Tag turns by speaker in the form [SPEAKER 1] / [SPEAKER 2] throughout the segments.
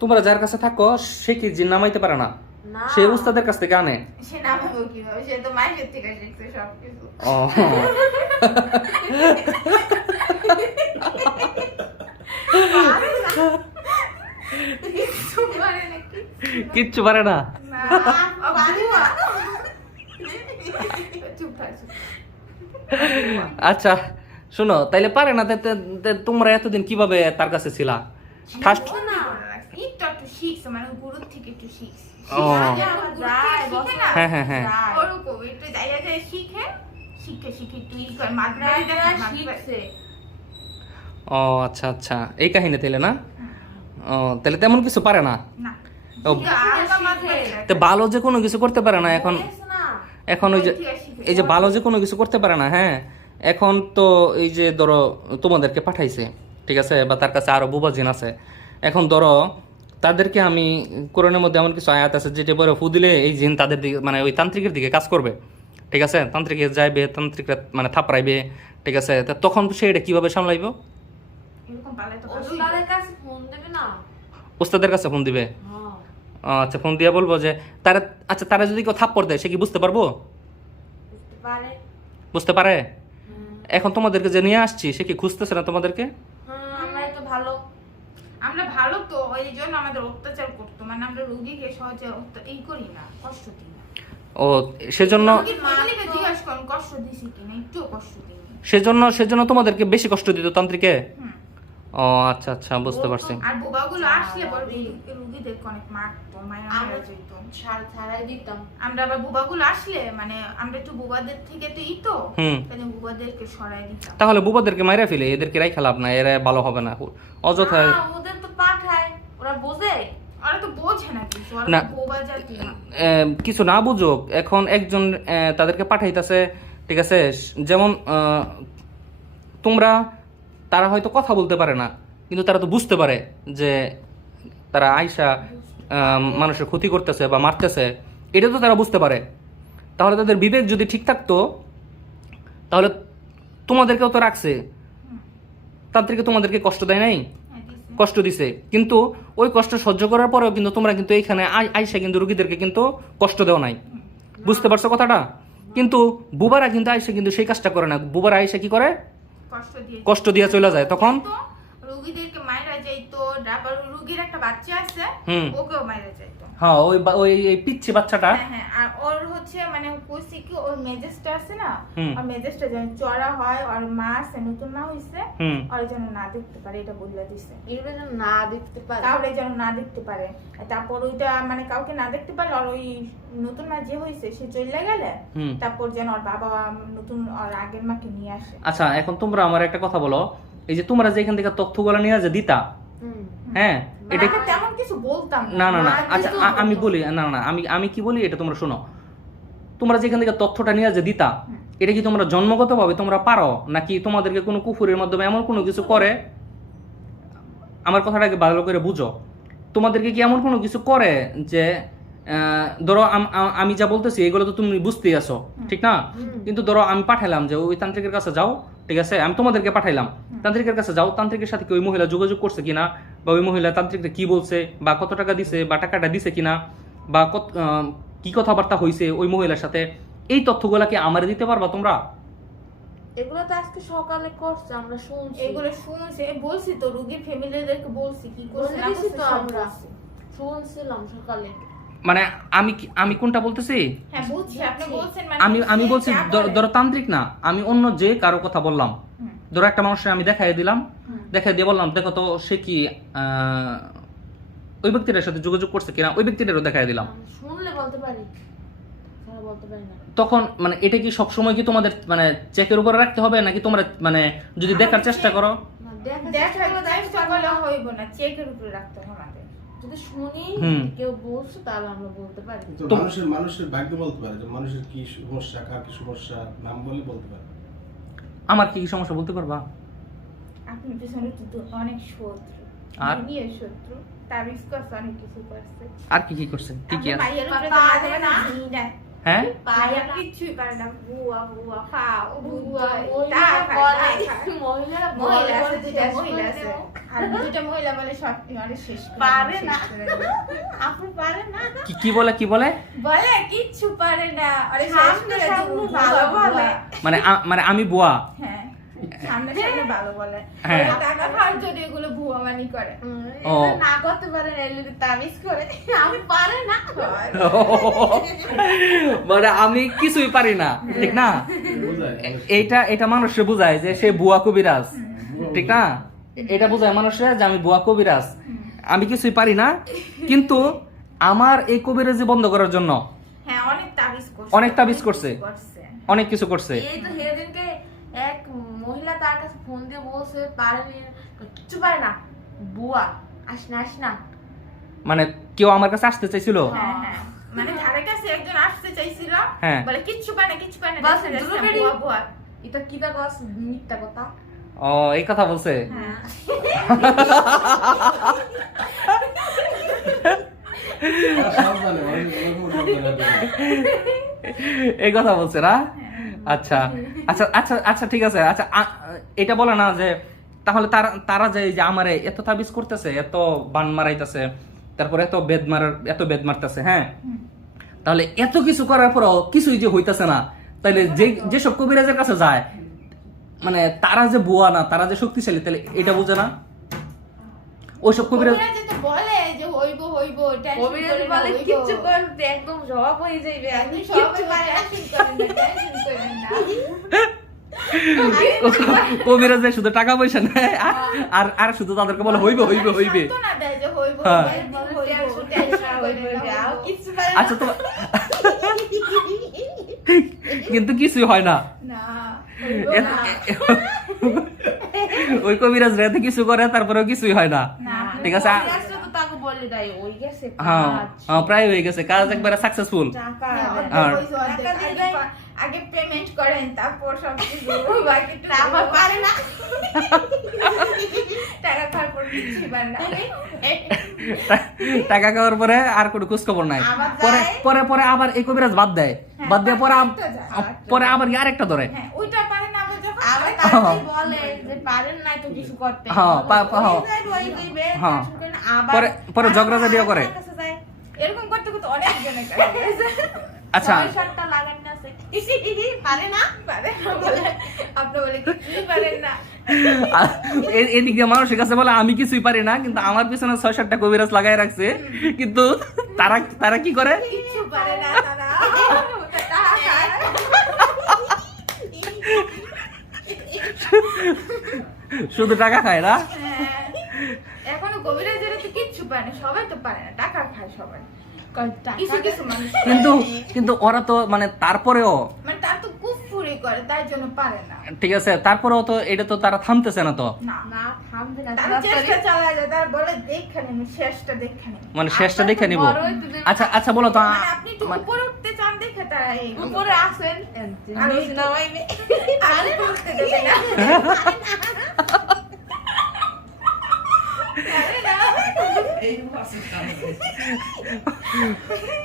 [SPEAKER 1] তোমরা যার কাছে থাকো সে কি জিন নামাইতে পারে না? সে উস্তাদের কাছ থেকে আনে।
[SPEAKER 2] সে নামাবো কীভাবে? সে তো মায়ের থেকে শিখছে সবকিছু।
[SPEAKER 1] ও। কিচ্ছু পারে না। আচ্ছা শোনো তাইলে পারে না তোমরা এতদিন কীভাবে তার কাছে ছিলা? ফার্স্ট
[SPEAKER 2] শিখব না একটু একটু শিখছে মানে গুরুর থেকে একটু শিখছে।
[SPEAKER 1] ও। হ্যাঁ হ্যাঁ হ্যাঁ
[SPEAKER 2] ওরকম একটু জায়গা যায় শিখে শিখে শিখে একটু ই করে মাদ্রাসা
[SPEAKER 3] শিখছে।
[SPEAKER 1] ও আচ্ছা আচ্ছা। এই কাহিনী তাইলে না? ও তাহলে তেমন কিছু পারে না? তো ভালো যে কোনো কিছু করতে পারে না এখন এখন ওই যে। এই যে ভালো যে কোনো কিছু করতে পারে না হ্যাঁ? এখন তো এই যে ধরো তোমাদেরকে পাঠাইছে ঠিক আছে? বা তার কাছে আরও বুবা জিন আছে। এখন ধরো তাদেরকে আমি কোরআনের মধ্যে এমন কিছু আয়াত আছে যেটা পরে ফু দিলে এই জিন তাদের দিকে মানে ওই তান্ত্রিকের দিকে কাজ করবে। ঠিক আছে? তান্ত্রিকে যাইবে তান্ত্রিকরা মানে থাপড়াইবে ঠিক আছে? তা তখন সে এটা কীভাবে সামলাইব?
[SPEAKER 3] ওস্তাদের কাছে ফোন দেবে না?
[SPEAKER 1] ওস্তাদের কাছে ফোন দিবে? ও, আচ্ছা ফোন দিয়ে বলব যে তারা আচ্ছা তারা যদি কেউ থাপ্পড় দেয় সে কি বুঝতে পারব?
[SPEAKER 3] বুঝতে পারে।
[SPEAKER 1] এখন তোমাদেরকে যে নিয়ে আসছি সে কি খুঁজতেছে না তোমাদেরকে
[SPEAKER 3] হ্যাঁ আমরাই তো ভালো
[SPEAKER 2] আমরা ভালো তো ওই জন্য আমাদের অত্যাচার করতো। মানে আমরা রোগীকে সহজে অত্য- ই করি না কষ্ট দিই না।
[SPEAKER 1] ও সেজন্য
[SPEAKER 2] জিজ্ঞাসা করুন কষ্ট দিছি কিনা? একটুও কষ্ট দিই
[SPEAKER 1] সেজন্য সেজন্য তোমাদেরকে বেশি কষ্ট দিত তান্ত্রিকে? ও আচ্ছা আচ্ছা বুঝতে পারছি।
[SPEAKER 2] আর বোবাগুলো আসলে পরে রোগী- রোগীদেরকে অনেক মারতো মায়ের মারা যেত।
[SPEAKER 3] ছাড় ছাড়াই দিতাম।
[SPEAKER 2] আমরা আবার বুবাগুলো আসলে মানে আমরা একটু বুবাদের থেকে তো ই তো
[SPEAKER 1] হুম।
[SPEAKER 2] তাহলে বুবাদেরকে সরাই দিতাম।
[SPEAKER 1] তাহলে বুবাদেরকে মাইরা ফেলে এদেরকে রাই খেলাপ না এরা ভালো হবে না। অযথা
[SPEAKER 3] না, ওদের তো পাঠায় ওরা বোঝে
[SPEAKER 2] ওরা তো বোঝে না কিছু
[SPEAKER 1] না। বুঝুক এখন একজন তাদেরকে পাঠাইতেছে ঠিক আছে? যেমন তোমরা তারা হয়তো কথা বলতে পারে না কিন্তু তারা তো বুঝতে পারে যে তারা আইসা মানুষের ক্ষতি করতেছে বা মারতেছে এটা তো তারা বুঝতে পারে। তাহলে তাদের বিবেক যদি ঠিক থাকতো তাহলে তোমাদেরকেও তো রাখছে। তাদেরকে তোমাদেরকে কষ্ট দেয় নাই?
[SPEAKER 2] হ্যাঁ,
[SPEAKER 1] কষ্ট দিছে। কিন্তু ওই কষ্ট সহ্য করার পরেও কিন্তু তোমরা কিন্তু এইখানে আই- আইসা কিন্তু রুগীদেরকে কিন্তু কষ্ট দেও নাই। বুঝতে পারছ কথাটা? কিন্তু বুবারা কিন্তু আইসে কিন্তু সেই কাজটা করে না। বুবারা আইসা কি করে?
[SPEAKER 2] কষ্ট দিয়ে
[SPEAKER 1] চলে যায়। তখন?
[SPEAKER 2] রোগীদেরকে মাইরা যাইতো তারপর রোগীর একটা বাচ্চা আছে ওকেও মাইরা যাইতো।
[SPEAKER 1] হ্যাঁ ওই ওই পিচ্ছি বাচ্চাটা
[SPEAKER 2] হ্যাঁ হ্যাঁ আর ওর হচ্ছে মানে কইছে কি ওর মেজেসটা আছে না আর মেজেসটা যেন চড়া হয় আর মা আছে নতুন মা হইছে আর যেন না দেখতে পারে এটা বলে দিছে।
[SPEAKER 3] এগুলো যেন না দেখতে পারে।
[SPEAKER 2] কাউরে যেন না দেখতে পারে। তারপর ওইটা মানে কাউকে না দেখতে পারলে আর ওই নতুন মা যে হইছে সে চলে গেলে তারপর যেন ওর বাবা নতুন ওর আগের মাকে নিয়ে আসে।
[SPEAKER 1] আচ্ছা এখন তোমরা আমার একটা কথা বলো। এই যে তোমরা যে এখান থেকে তথ্যগুলো নিয়ে যে দিতা হ্যাঁ এটা
[SPEAKER 2] তেমন কিছু বলতাম
[SPEAKER 1] না। না না আচ্ছা আমি বলি না না আমি আমি কি বলি এটা তোমরা শোনো। তোমরা যেখান থেকে তথ্যটা নিয়ে যে দিতা এটা কি তোমরা জন্মগতভাবে তোমরা পারো? নাকি তোমাদেরকে কোনো কুফুরের মাধ্যমে এমন কোনো কিছু করে? আমার কথাটাকে ভালো করে বুঝো। তোমাদেরকে কি এমন কোনো কিছু করে যে ধরো আমি যা বলতেছি এগুলো তো তুমি বুঝতেই আছো ঠিক না? কিন্তু ধরো আমি পাঠাইলাম যে ওই তান্ত্রিকের কাছে যাও ঠিক আছে? আমি তোমাদেরকে পাঠাইলাম। তান্ত্রিকের কাছে যাও তান্ত্রিকের সাথে কি ওই মহিলা যোগাযোগ করছে কিনা? বা ওই মহিলা তান্ত্রিকটা কি বলছে? বা কত টাকা দিছে? বা টাকাটা দিছে কিনা? বা কত কি কথাবার্তা হয়েছে ওই মহিলার সাথে? এই তথ্যগুলা কি আমারে দিতে পারবা তোমরা?
[SPEAKER 3] এগুলো তো আজকে সকালে করছে আমরা শুনছি।
[SPEAKER 2] এগুলো শুনছে বলছি তো রোগীর ফ্যামিলিদেরকে বলছি কি করছে না করছে
[SPEAKER 3] তো আমরা। শুনছিলাম সকালে।
[SPEAKER 1] মানে আমি আমি কোনটা বলতেছি?
[SPEAKER 2] হ্যাঁ বুঝছি আপনি বলছেন মানে
[SPEAKER 1] আমি আমি বলছি ধর- তান্ত্রিক না আমি অন্য যে কারও কথা বললাম। ধরো একটা মানুষের আমি দেখাই দিলাম দেখাই দিয়ে বললাম দেখো তো সে কি আহ, ওই ব্যক্তিটার সাথে যোগাযোগ করছে কিনা ওই ব্যক্তিটারও দেখাই দিলাম।
[SPEAKER 3] শুনলে বলতে পারি।
[SPEAKER 1] তখন মানে এটা কি সবসময় কি তোমাদের মানে চেকের উপরে রাখতে হবে নাকি তোমরা মানে যদি দেখার চেষ্টা করো?
[SPEAKER 3] যদি শুনি কেউ বলছে তাহলে আমরা বলতে পারি।
[SPEAKER 4] মানুষের মানুষের ভাগ্য বলতে পারে যে মানুষের কি সমস্যা কার কি সমস্যা নাম বলে বলতে পারে।
[SPEAKER 1] আমার কি কি সমস্যা বলতে পারবা?
[SPEAKER 2] আপনি পিছনে অনেক শত্রু।
[SPEAKER 1] আর?
[SPEAKER 2] শত্রু। তাবিজ করছে অনেক কিছু করছে।
[SPEAKER 1] আর কি কি করছে? কি কি আছে। হ্যাঁ?
[SPEAKER 2] কিছুই পারে না। বুয়া বুয়া
[SPEAKER 3] বুয়া,
[SPEAKER 2] তা
[SPEAKER 3] বলে,
[SPEAKER 2] তা খায়।
[SPEAKER 3] মহিলারা
[SPEAKER 2] মহিলা আছে দুইটা মহিলা আছে। আর দুইটা মহিলা বলে সব মানে শেষ
[SPEAKER 3] পারে না।
[SPEAKER 2] শেষ করে দেবো।
[SPEAKER 3] আপু পারে না।
[SPEAKER 1] কি কি বলে কি বলে?
[SPEAKER 2] বলে কিচ্ছু পারে না। আরে
[SPEAKER 3] সামনে ভালো বলে।
[SPEAKER 1] মানে মানে আমি বুয়া
[SPEAKER 2] হ্যাঁ। সামনে সামনে ভালো বলে।
[SPEAKER 1] হ্যাঁ।
[SPEAKER 2] টাকা খাওয়ার জন্য এগুলো ভুয়া করে।
[SPEAKER 3] হুম,
[SPEAKER 1] ও।
[SPEAKER 3] এটা না করতে পারে না এগুলো তাবিজ করে। আমি পারে না।
[SPEAKER 1] মানে আমি কিছুই পারি না ঠিক না?
[SPEAKER 4] বুঝায়
[SPEAKER 1] এইটা এটা মানুষে বোঝায় যে সে বুয়া কবিরাজ ঠিক না? এটা বোঝায় মানুষে যে আমি বুয়া কবিরাজ। আমি কিছুই পারি না কিন্তু আমার এই কবিরাজি বন্ধ করার জন্য
[SPEAKER 2] হ্যাঁ অনেক তাবিজ করছে।
[SPEAKER 1] অনেক করছে।
[SPEAKER 2] করছে।
[SPEAKER 1] অনেক কিছু করছে।
[SPEAKER 3] এই তো সেদিনকে এক মহিলা তার কাছে ফোন দিয়ে বলছে পারেনি কিছু পারে না। বুয়া আস না আস না।
[SPEAKER 1] মানে কেউ আমার কাছে আসতে চাইছিল?
[SPEAKER 2] হ্যাঁ হ্যাঁ। মানে ধারে কাছে একজন আসতে চাইছিল।
[SPEAKER 1] হ্যাঁ।
[SPEAKER 2] বলে কিচ্ছু পায় না কিচ্ছু পায় না
[SPEAKER 3] বাস।
[SPEAKER 2] বুয়া, বুয়া।
[SPEAKER 3] এটা কি কস মিথ্যা কথা।
[SPEAKER 1] ও এই কথা বলছে?
[SPEAKER 2] হ্যাঁ।
[SPEAKER 1] এই কথা বলছে না? আচ্ছা আচ্ছা আচ্ছা আচ্ছা ঠিক আছে। আচ্ছা এটা বলে না যে তাহলে তারা তারা যে যে আমারে এত তাবিজ করতেছে এত বান মারাইতেছে তারপরে এত বেদ মারার এত বেদ মারতেছে হ্যাঁ? তাহলে এত কিছু করার পরও কিছুই যে হইতাছে না। তাহলে যে যেসব কবিরাজের কাছে যায় মানে তারা যে বুয়া না তারা যে শক্তিশালী তাহলে এটা বুঝে না? ওইসব কবিরাজ
[SPEAKER 2] বলে যে হইব হইব
[SPEAKER 3] কবিরাজ বলে
[SPEAKER 2] হইব।
[SPEAKER 3] কিচ্ছু করতে একদম জবাব হয়ে যাইবে।
[SPEAKER 2] একদম
[SPEAKER 3] একদম
[SPEAKER 2] সবাই
[SPEAKER 3] কিচ্ছু পারে না।
[SPEAKER 2] টেনশন করেন না, টেনশন করেন না।
[SPEAKER 1] কবিরাজে শুধু টাকা পয়সা নেয় আর- আর শুধু তাদেরকে বলে হইবে হইবে হইবে
[SPEAKER 2] যে
[SPEAKER 1] হ্যাঁ। আচ্ছা তো কিন্তু কিছুই হয় না। ওই কবিরাজ রেতে কিছু করে তারপরেও কিছুই হয় না
[SPEAKER 2] না,
[SPEAKER 1] ঠিক আছে
[SPEAKER 3] কবিরাজরা তো তাকে বলে দেয়, ওই গেছে
[SPEAKER 1] হ্যাঁ হ্যাঁ, প্রায় হয়ে গেছে কাজ একবারে সাকসেসফুল
[SPEAKER 3] টাকা
[SPEAKER 2] হ্যাঁ,
[SPEAKER 3] দেয়। দিয়ে
[SPEAKER 2] আগে
[SPEAKER 3] দেয়।
[SPEAKER 2] পেমেন্ট করেন তারপর সব কিছু বাকি
[SPEAKER 3] তারপর পারে না।
[SPEAKER 2] টাকা খাওয়ার পর কিছুই পারে না
[SPEAKER 1] টাকা খাওয়ার পরে আর কোনো খোঁজ খবর নাই পরে পরে পরে আবার এই কবিরাজ বাদ দেয় বাদ দিয়ে পরে পরে আবার আর একটা ধরে
[SPEAKER 2] হ্যাঁ ওইটা পারে না আবার যখন
[SPEAKER 3] আবার
[SPEAKER 2] আরেকটা-
[SPEAKER 3] বলে যে পারেন নাই তো কিছু করতে
[SPEAKER 1] হ্যাঁ, পা- পা- হ্যাঁ। হ্যাঁ।
[SPEAKER 3] না,
[SPEAKER 1] পরে- পরে ঝগড়া ঝাঁটিও করে।
[SPEAKER 3] আমার।
[SPEAKER 2] এরকম করতে করতে অনেক জনের
[SPEAKER 1] আচ্ছা
[SPEAKER 3] পারে না
[SPEAKER 2] পারে না বলে। আপনি বলে কিছুই পারেন না।
[SPEAKER 1] এদিক দিয়ে মানুষের কাছে বলে আমি কিছুই পারি না কিন্তু আমার পিছনে ছয় সাতটা কবিরাজ লাগাই রাখছে। কিন্তু তারা তারা কি করে?
[SPEAKER 2] কিছু পারে না তারা।
[SPEAKER 1] শুধু টাকা খায় না?
[SPEAKER 2] হ্যাঁ। এখনও কবিরাজের তো কিচ্ছু পারে না সবাই তো পারে না টাকা খায় সবাই।
[SPEAKER 1] কিন্তু কিন্তু ওরা তো মানে তারপরেও
[SPEAKER 2] মানে তার তো কুফুরি করে তার জন্য পারে না।
[SPEAKER 1] ঠিক আছে তারপরেও তো এটা তো তারা থামতেছে না তো?
[SPEAKER 2] না।
[SPEAKER 3] না, থামবে না,
[SPEAKER 2] তার চেষ্টা চালায় যায় তার বলে দেখে নিন শেষটা দেখে নিন।
[SPEAKER 1] মানে শেষটা দেখে নিব। আচ্ছা আচ্ছা বলো তো
[SPEAKER 2] মানে আপনি একটু উপরে উঠতে চান দেখে তারা এই
[SPEAKER 3] উপরে আসেন।
[SPEAKER 2] আর ওই
[SPEAKER 3] নিচে
[SPEAKER 2] আরে উঠতে দেবে না পারে না।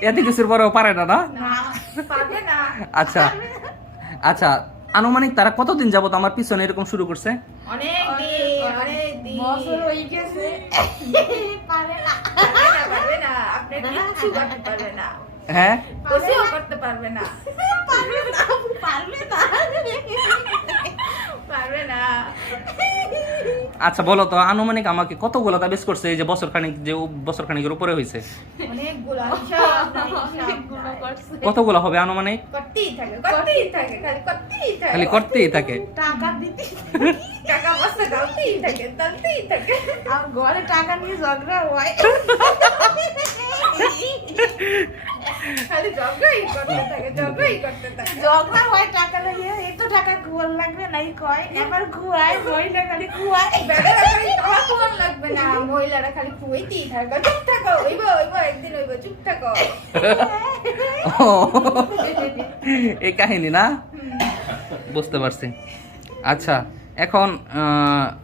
[SPEAKER 1] এত কিছুর পরেও পারে না না আচ্ছা আচ্ছা আনুমানিক তারা কতদিন যাবত আমার পিছনে এরকম শুরু করছে
[SPEAKER 3] হয়ে
[SPEAKER 2] করতে পারবে না
[SPEAKER 1] হ্যাঁ
[SPEAKER 2] করতে পারবে না
[SPEAKER 3] পারবে না পারবে না।
[SPEAKER 1] আচ্ছা বলো তো আনুমানিক আমাকে কতগুলো তাবিজ করছে এই যে বছর খানিক যে বছর খানিকের উপরে হয়েছে। কতগুলো হবে আনুমানিক?
[SPEAKER 2] খালি করতেই থাকে।
[SPEAKER 3] ঘরে টাকা নিয়ে ঝগড়া হয়।
[SPEAKER 2] খালি ঝগড়াই করতে থাকে ঝগড়াই করতে থাকে।
[SPEAKER 3] ঝগড়া হয় টাকা লাগিয়ে এত টাকা ঘুয়ার লাগবে নাই কয় এবার ঘুয়ায় মহিলা খালি ঘুয়ায়
[SPEAKER 2] বেড়ারা খালি তোমার ফোন লাগবে না মহিলারা খালি খুঁইতেই থাকো চুপ থাকো হইব হইব একদিন হইব চুপ থাকো।
[SPEAKER 1] এই কাহিনী না? বুঝতে পারছি। আচ্ছা এখন আহ,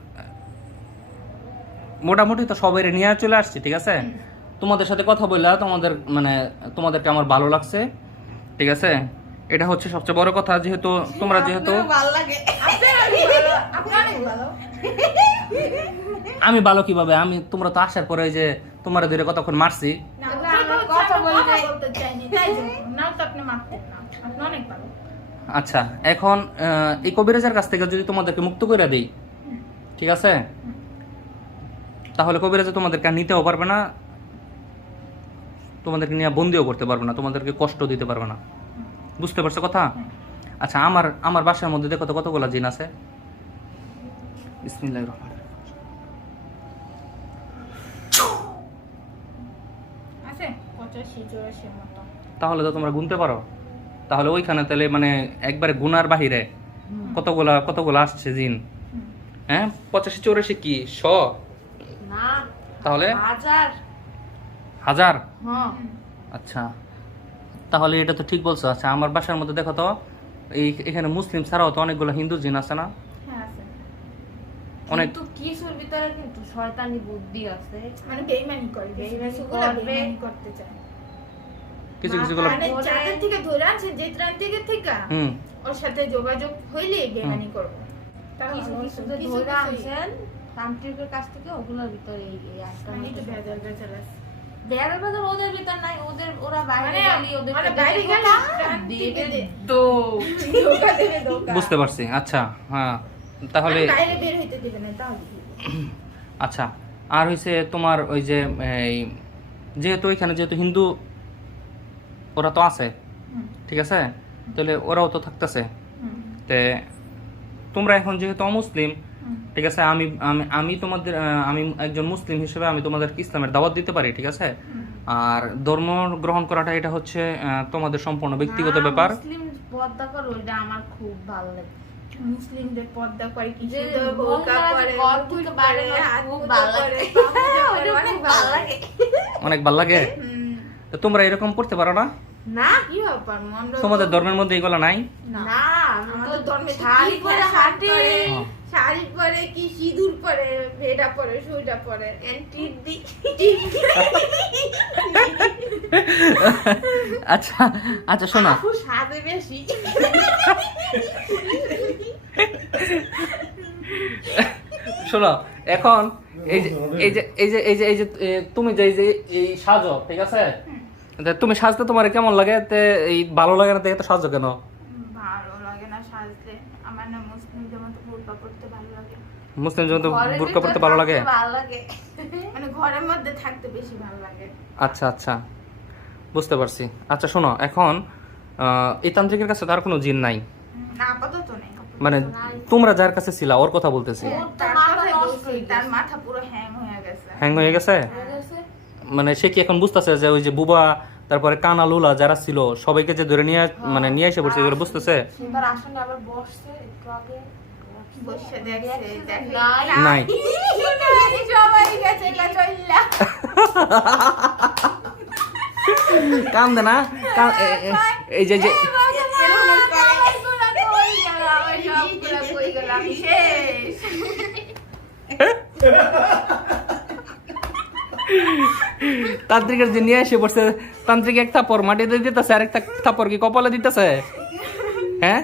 [SPEAKER 1] মোটামুটি তো সবাই নিয়ে চলে আসছি ঠিক আছে? তোমাদের সাথে কথা বললা তোমাদের মানে তোমাদেরকে আমার ভালো লাগছে ঠিক আছে? এটা হচ্ছে সবচেয়ে বড় কথা যেহেতু তোমরা যেহেতু। আমি ভালো কীভাবে? আমি তোমরা তো আসার পরে যে তোমার ধরে কতক্ষণ মারছি। আচ্ছা এখন এই কবিরাজের কাছ থেকে যদি তোমাদেরকে মুক্ত করে দিই ঠিক আছে? তাহলে কবিরাজে তোমাদেরকে আর নিতেও পারবে না। তোমাদেরকে নিয়ে বন্দিও করতে পারবে না তোমাদেরকে কষ্ট দিতে পারবে না। বুঝতে পারছ কথা? আচ্ছা আমার আমার বাসার মধ্যে দেখো তো কতগুলো জিন আছে। তাহলে তো তোমরা গুনতে পারো। তাহলে ওইখানে তাহলে মানে একবারে গুনার বাহিরে কতগুলা কতগুলা আসছে জিন? হ্যাঁ? পঁচাশি চৌরাশি কি? শ?
[SPEAKER 3] না
[SPEAKER 1] তাহলে?
[SPEAKER 3] হাজার।
[SPEAKER 1] হাজার?
[SPEAKER 3] হ্যাঁ।
[SPEAKER 1] আচ্ছা। তাহলে এটা তো ঠিক বলছো। আচ্ছা আমার বাসার মধ্যে দেখো তো এই এখানে মুসলিম ছাড়াও তো অনেকগুলো হিন্দু জিন আছে না?
[SPEAKER 2] হ্যাঁ,
[SPEAKER 1] অনেক
[SPEAKER 3] কিছুর ভিতরে কিন্তু শয়তানি বুদ্ধি আছে।
[SPEAKER 2] মানে বেইমানি করে, বেশি
[SPEAKER 3] বেইমানি
[SPEAKER 2] বেশি করে
[SPEAKER 3] করবে।
[SPEAKER 2] করতে চায়।
[SPEAKER 1] কিছু কিছু গুলো
[SPEAKER 2] মানে
[SPEAKER 3] ওরে-
[SPEAKER 2] থেকে ধরে আনছে, যে ত্রাণ থেকে। থেকে,
[SPEAKER 1] হুম।
[SPEAKER 2] ওর সাথে যোগাযোগ হইলে বেইমানি করব। তাহলে
[SPEAKER 3] কিছু কিছু ধরে
[SPEAKER 2] কিছুই-
[SPEAKER 3] তান্ত্রিকের কাছ থেকে ওগুলোর ভিতরে এই
[SPEAKER 2] মানে আছে।
[SPEAKER 3] ভেতর ওদের ভিতর নাই ওদের ওরা বাইরে
[SPEAKER 2] মানে-
[SPEAKER 3] গেলি ওদের
[SPEAKER 2] মানে বাইরে গেলে
[SPEAKER 3] দেবে
[SPEAKER 2] দে-
[SPEAKER 3] দো
[SPEAKER 2] ধোকা দেবে, ধোকা।
[SPEAKER 1] বুঝতে পারছি। আচ্ছা হ্যাঁ তাহলে
[SPEAKER 2] মানে বাইরে বের হইতে দেবে না, তাহলে।
[SPEAKER 1] আচ্ছা আর হইছে তোমার ওই যে এই যেহেতু এখানে যেহেতু হিন্দু ওরা তো আছে ঠিক আছে? তাহলে ওরাও তো থাকতেছে।
[SPEAKER 2] হুম,
[SPEAKER 1] তে তোমরা এখন যেহেতু অমুসলিম। ঠিক আছে? আমি আমি আমি তোমাদের আমি একজন মুসলিম হিসেবে আমি তোমাদেরকে ইসলামের দাওয়াত দিতে পারি ঠিক আছে? আর ধর্ম গ্রহণ করাটা এটা হচ্ছে তোমাদের সম্পূর্ণ ব্যক্তিগত ব্যাপার।
[SPEAKER 3] মুসলিম পর্দা করো ওইটা আমার খুব ভালো লাগে।
[SPEAKER 2] মুসলিমদের পর্দা করে কি সুন্দর বোরকা পরে,
[SPEAKER 3] খুব ভালো
[SPEAKER 2] অনেক
[SPEAKER 3] খুব
[SPEAKER 2] ভালো লাগে।
[SPEAKER 3] লাগে।
[SPEAKER 1] অনেক ভালো লাগে?
[SPEAKER 2] হুম,
[SPEAKER 1] তো তোমরা এরকম করতে পারো না?
[SPEAKER 3] না
[SPEAKER 2] কি ব্যাপার,
[SPEAKER 1] তোমাদের ধর্মের মধ্যে এগুলো নাই?
[SPEAKER 2] না, আমাদের ধর্মে
[SPEAKER 3] শাড়ি পরে
[SPEAKER 1] হ্যাঁ।
[SPEAKER 2] শাড়ি পরে কি সিঁদুর পরে ভেড়া পরে সুইটা পরে?
[SPEAKER 1] আচ্ছা আচ্ছা শোনো।
[SPEAKER 3] সাজে বেশি।
[SPEAKER 1] শোনো এখন এই যে এই যে এই যে এই যে এই যে তুমি যে এই যে এই সাজো ঠিক আছে? তুমি সাজতে তোমার কেমন লাগে? তে এই ভালো লাগে না দেখে তো সাজো কেন
[SPEAKER 2] ভালো লাগে না সাজতে আমার না মুসলিমদের মতো বোরকা পরতে ভালো লাগে
[SPEAKER 1] মুসলিম
[SPEAKER 3] ঘরের
[SPEAKER 1] বুরকা পড়তে ভালো লাগে?
[SPEAKER 3] ভালো লাগে।
[SPEAKER 2] মানে ঘরের মধ্যে থাকতে বেশি ভালো লাগে।
[SPEAKER 1] আচ্ছা আচ্ছা। বুঝতে পারছি। আচ্ছা শোনো এখন এই তান্ত্রিকের কাছে তার কোনো জিন নাই।
[SPEAKER 2] না আপাতত নেই
[SPEAKER 1] মানে তোমরা যার কাছে ছিলা ওর কথা বলতেছি।
[SPEAKER 2] তার
[SPEAKER 3] মাথা হয়ে
[SPEAKER 2] পুরো হ্যাং হয়ে গেছে?
[SPEAKER 1] হ্যাং হয়ে গেছে। মানে সে কি এখন বুঝতেছে যে ওই যে বুবা তারপরে কানা লুলা যারা ছিল সবাইকে যে ধরে নিয়ে মানে নিয়ে এসে পড়ছে এগুলো বুঝতেছে?
[SPEAKER 3] আবার বসছে একটু আগে।
[SPEAKER 2] বসে দেখছে দেখে
[SPEAKER 3] নাই।
[SPEAKER 1] কান্দে না? এ- এই যে যে তান্ত্রিকের যে নিয়ে এসে পড়ছে তান্ত্রিক এক থাপড় মাটিতে দিতেছে আর একটা থাপড় কি কপালে দিতেছে? হ্যাঁ?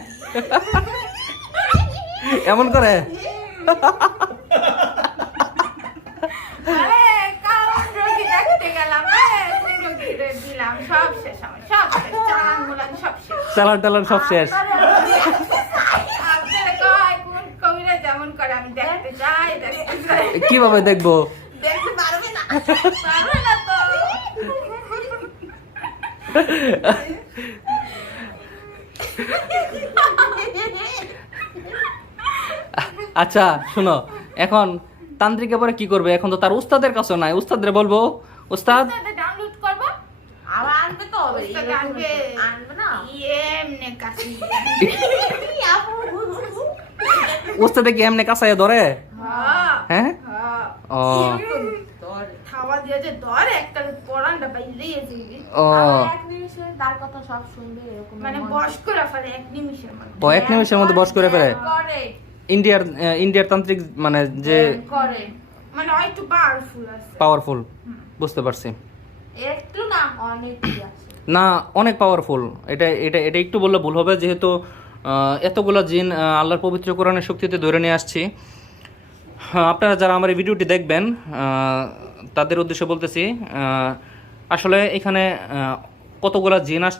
[SPEAKER 1] এমন করে? চালান টালান সব শেষ। কীভাবে দেখব?
[SPEAKER 3] দেখতে পারবে না
[SPEAKER 2] পারবে না তো
[SPEAKER 1] আচ্ছা শুনো এখন তান্ত্রিকে পরে কি করবে? এখন তো তার উস্তাদের কাছে নাই। উস্তাদের বলব উস্তাদ
[SPEAKER 2] ডাউনলোড করব।
[SPEAKER 3] আবার আনবে তো হবে
[SPEAKER 2] আনবে।
[SPEAKER 3] আনবে না?
[SPEAKER 2] এমনি কাছে
[SPEAKER 1] উস্তাদে কি এমনি ধরে?
[SPEAKER 2] হ্যাঁ।
[SPEAKER 1] হ্যাঁ?
[SPEAKER 2] হ্যাঁ।
[SPEAKER 1] ও।
[SPEAKER 2] খাওয়া দিয়ে যে ধরে একটা পরানটা বাইরে যাবে
[SPEAKER 1] ও।
[SPEAKER 3] এক নিমিষে তার কথা সব শুনবে এরকম
[SPEAKER 2] মানে বস করে ফেলে এক নিমিষের মধ্যে।
[SPEAKER 1] এক নিমিষের মধ্যে বস করে ফেলে।
[SPEAKER 3] করে।
[SPEAKER 1] ইন্ডিয়ার ইন্ডিয়ার তান্ত্রিক মানে যে
[SPEAKER 3] করে।
[SPEAKER 2] মানে একটু পাওয়ারফুল আছে।
[SPEAKER 1] পাওয়ারফুল বুঝতে পারছি।
[SPEAKER 3] একটু না অনেকই আছে।
[SPEAKER 1] না অনেক পাওয়ারফুল এটা এটা এটা একটু বললে ভুল হবে যেহেতু এতগুলো জিন আল্লাহর পবিত্র কোরআনের শক্তিতে ধরে নিয়ে আসছি। হ্যাঁ, আপনারা যারা আমার এই ভিডিওটি দেখবেন তাদের উদ্দেশ্যে বলতেছি আসলে এখানে কতগুলা জিন আসছে